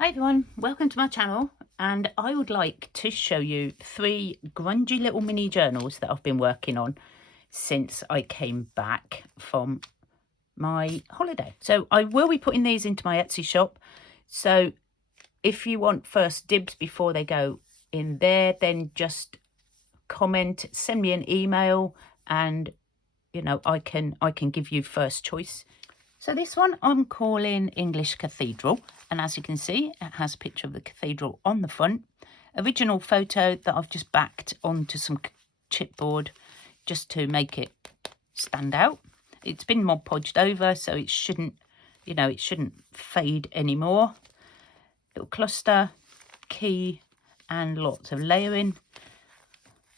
Hi everyone, welcome to my channel, and I would like to show you 3 grungy little mini journals that I've been working on since I came back from my holiday. So I will be putting these into my Etsy shop, so if you want first dibs before they go in there, then just comment, send me an email, and you know I can give you first choice. So this one I'm calling English Cathedral, and as you can see it has a picture of the cathedral on the front. Original photo that I've just backed onto some chipboard just to make it stand out. It's been Mod Podged over, so it shouldn't, it shouldn't fade anymore. Little cluster, key, and lots of layering.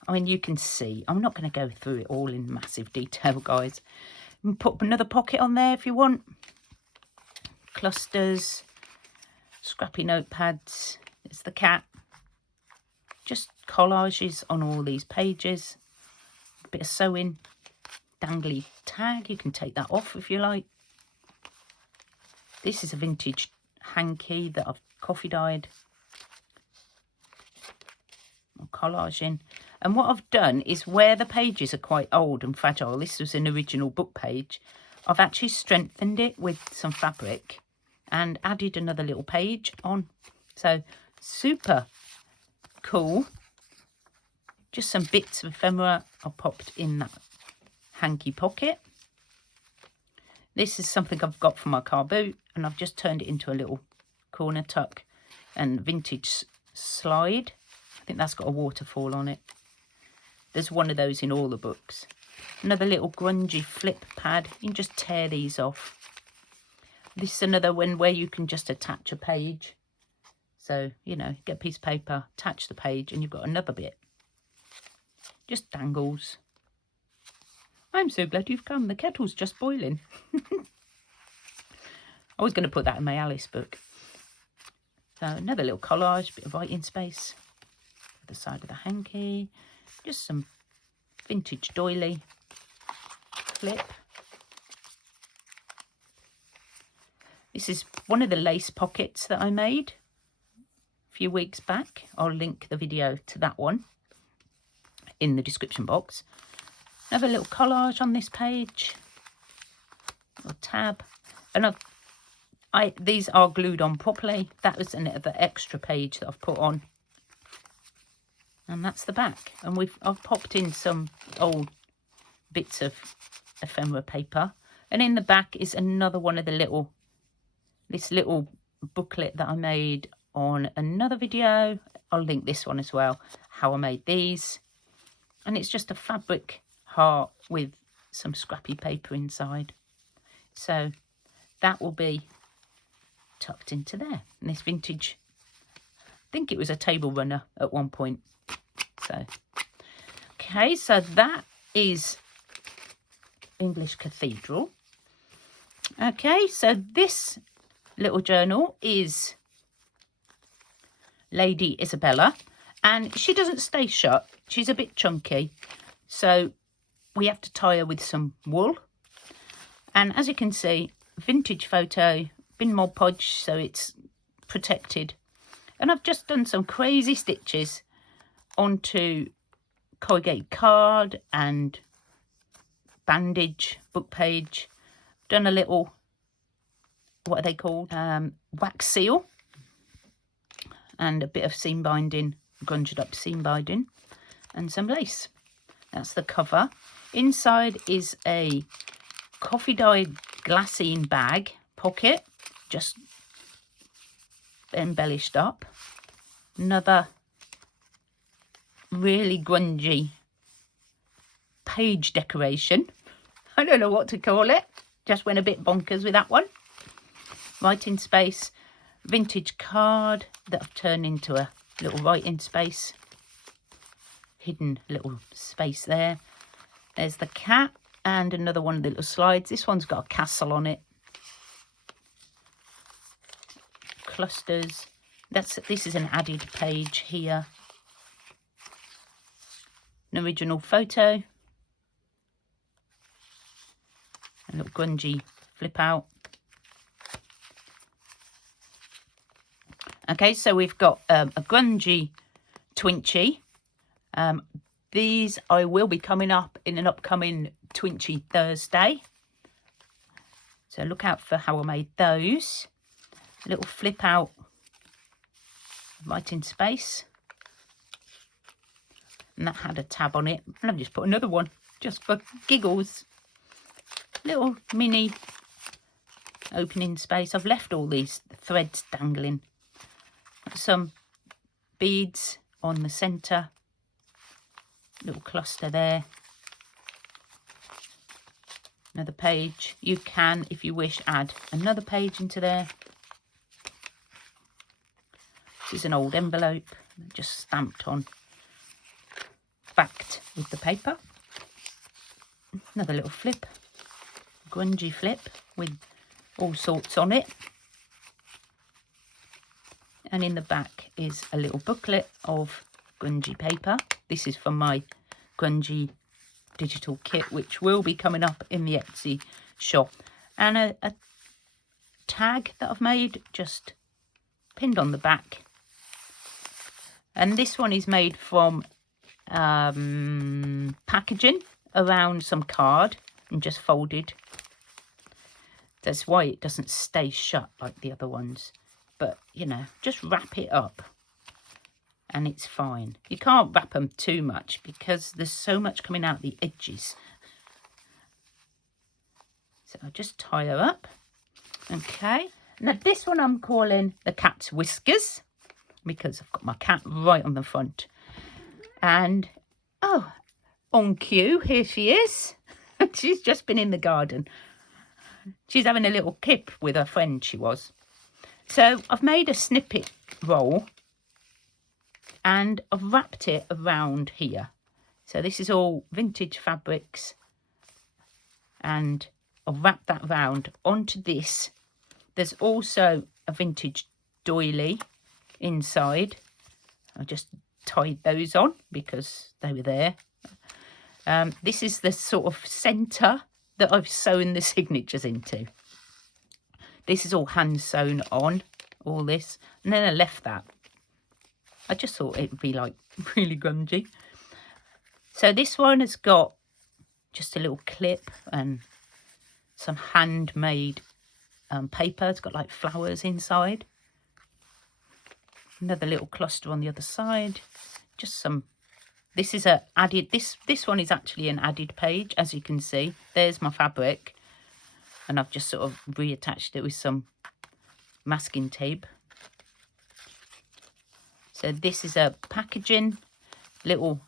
I mean, you can see, I'm not going to go through it all in massive detail, guys. And put another pocket on there if you want. Clusters, scrappy notepads. It's the cat. Just collages on all these pages. A bit of sewing. Dangly tag. You can take that off if you like. This is a vintage hanky that I've coffee dyed. Collaging. And what I've done is, where the pages are quite old and fragile, this was an original book page, I've actually strengthened it with some fabric and added another little page on. So super cool. Just some bits of ephemera I popped in that hanky pocket. This is something I've got from my car boot, and I've just turned it into a little corner tuck and vintage slide. I think that's got a waterfall on it. There's one of those in all the books. Another little grungy flip pad. You can just tear these off. This is another one where you can just attach a page. So, get a piece of paper, attach the page, and you've got another bit. Just dangles. I'm so glad you've come. The kettle's just boiling. I was going to put that in my Alice book. So another little collage, bit of writing space. The side of the hanky, just some vintage doily flip. This is one of the lace pockets that I made a few weeks back. I'll link the video to that one in the description box. Another little collage on this page, a tab, and these are glued on properly. That was another extra page that I've put on. And that's the back. And I've popped in some old bits of ephemera paper. And in the back is another one of this little booklet that I made on another video. I'll link this one as well, how I made these. And it's just a fabric heart with some scrappy paper inside. So that will be tucked into there. And this vintage, I think it was a table runner at one point. So, okay, so that is English Cathedral. Okay, so this little journal is Lady Isabella, and she doesn't stay shut. She's a bit chunky, so we have to tie her with some wool. And as you can see, vintage photo, been Mod Podged, so it's protected. And I've just done some crazy stitches onto corrugated card and bandage book page. Done a little, what are they called, wax seal, and a bit of seam binding, grunged up seam binding, and some lace. That's the cover. Inside is a coffee dyed glassine bag pocket, just embellished up. Another really grungy page decoration. I don't know what to call it. Just went a bit bonkers with that one. Writing space. Vintage card that I've turned into a little writing space. Hidden little space there. There's the cat and another one of the little slides. This one's got a castle on it. Clusters. This is an added page here. An original photo. A little grungy flip out. Okay, so we've got a grungy twinchy. These I will be coming up in an upcoming Twinchy Thursday. So look out for how I made those. A little flip out writing space. And that had a tab on it. And I've just put another one just for giggles. Little mini opening space. I've left all these threads dangling. Some beads on the centre. Little cluster there. Another page. You can, if you wish, add another page into there. This is an old envelope, just stamped on, backed with the paper. Another little flip, grungy flip with all sorts on it. And in the back is a little booklet of grungy paper. This is from my grungy digital kit, which will be coming up in the Etsy shop. And a tag that I've made, just pinned on the back. And this one is made from packaging around some card and just folded. That's why it doesn't stay shut like the other ones. But, you know, just wrap it up and it's fine. You can't wrap them too much because there's so much coming out the edges. So I'll just tie her up. Okay. Now this one I'm calling the cat's Whiskers because I've got my cat right on the front. And, oh, on cue, here she is. She's just been in the garden. She's having a little kip with her friend, she was. So I've made a snippet roll and I've wrapped it around here. So this is all vintage fabrics and I've wrapped that round onto this. There's also a vintage doily inside. I just tied those on because they were there. This is the sort of centre that I've sewn the signatures into. This is all hand sewn on, all this. And then I left that. I just thought it would be like really grungy. So this one has got just a little clip and some handmade paper. It's got like flowers inside. Another little cluster on the other side. Just some. This is a added. This one is actually an added page, as you can see. There's my fabric. And I've just sort of reattached it with some masking tape. So this is a packaging, little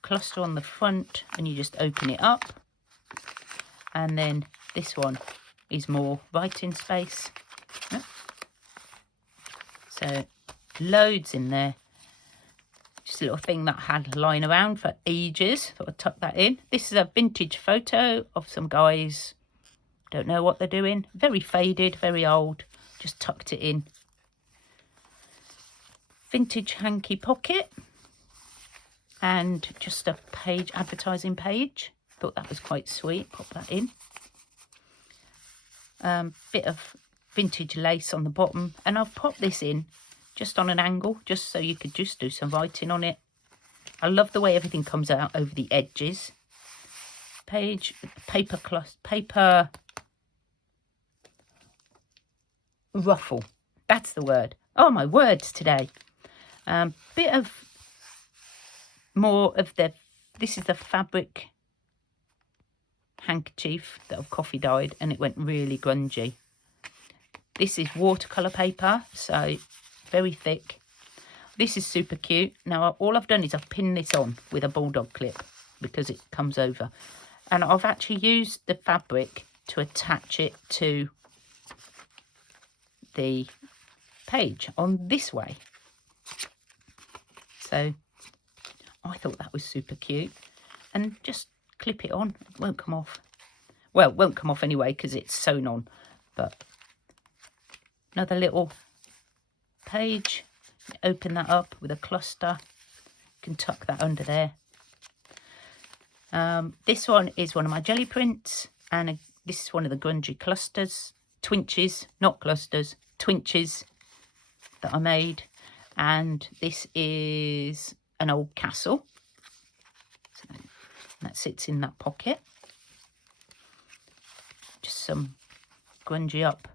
cluster on the front, and you just open it up. And then this one is more writing space. So loads in there. Just a little thing that I had lying around for ages. Thought I'd tuck that in. This is a vintage photo of some guys. Don't know what they're doing. Very faded, very old. Just tucked it in. Vintage hanky pocket. And just a page, advertising page. Thought that was quite sweet. Pop that in. Bit of vintage lace on the bottom. And I've popped this in just on an angle, just so you could just do some writing on it. I love the way everything comes out over the edges. Page, paper ruffle, that's the word. Oh, my words today. Bit of more of the, this is the fabric handkerchief that I've coffee dyed and it went really grungy. This is watercolour paper, so very thick. This is super cute. Now all I've done is I've pinned this on with a bulldog clip because it comes over. And I've actually used the fabric to attach it to the page on this way. So I thought that was super cute. And just clip it on. It won't come off. Well, it won't come off anyway because it's sewn on. But another little page. Open that up with a cluster. You can tuck that under there. This one is one of my jelly prints. And this is one of the grungy clusters. Twinches, not clusters. Twinches. that I made. And this is an old castle. So that sits in that pocket. Just some grungy up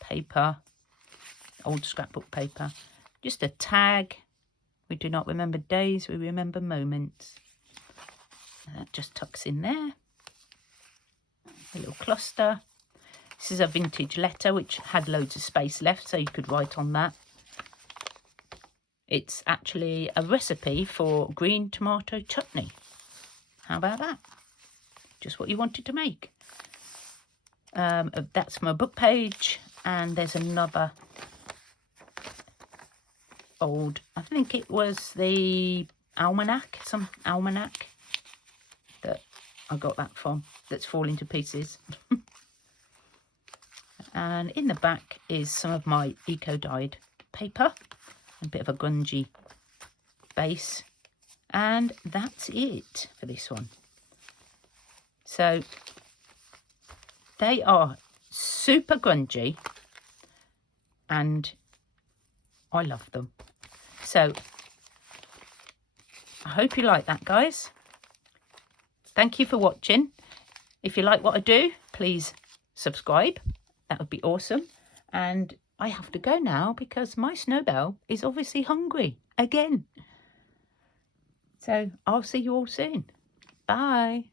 paper, old scrapbook paper. Just a tag. We do not remember days, we remember moments. And that just tucks in there. A little cluster. This is a vintage letter which had loads of space left, so you could write on that. It's actually a recipe for green tomato chutney. How about that? Just what you wanted to make. That's from a book page, and there's another old, I think it was the almanac, some almanac that I got that from, that's falling to pieces. And in the back is some of my eco-dyed paper, a bit of a grungy base, and that's it for this one. So they are super grungy and I love them. So I hope you like that, guys. Thank you for watching. If you like what I do, please subscribe. That would be awesome. And I have to go now because my Snowbell is obviously hungry again. So I'll see you all soon. Bye.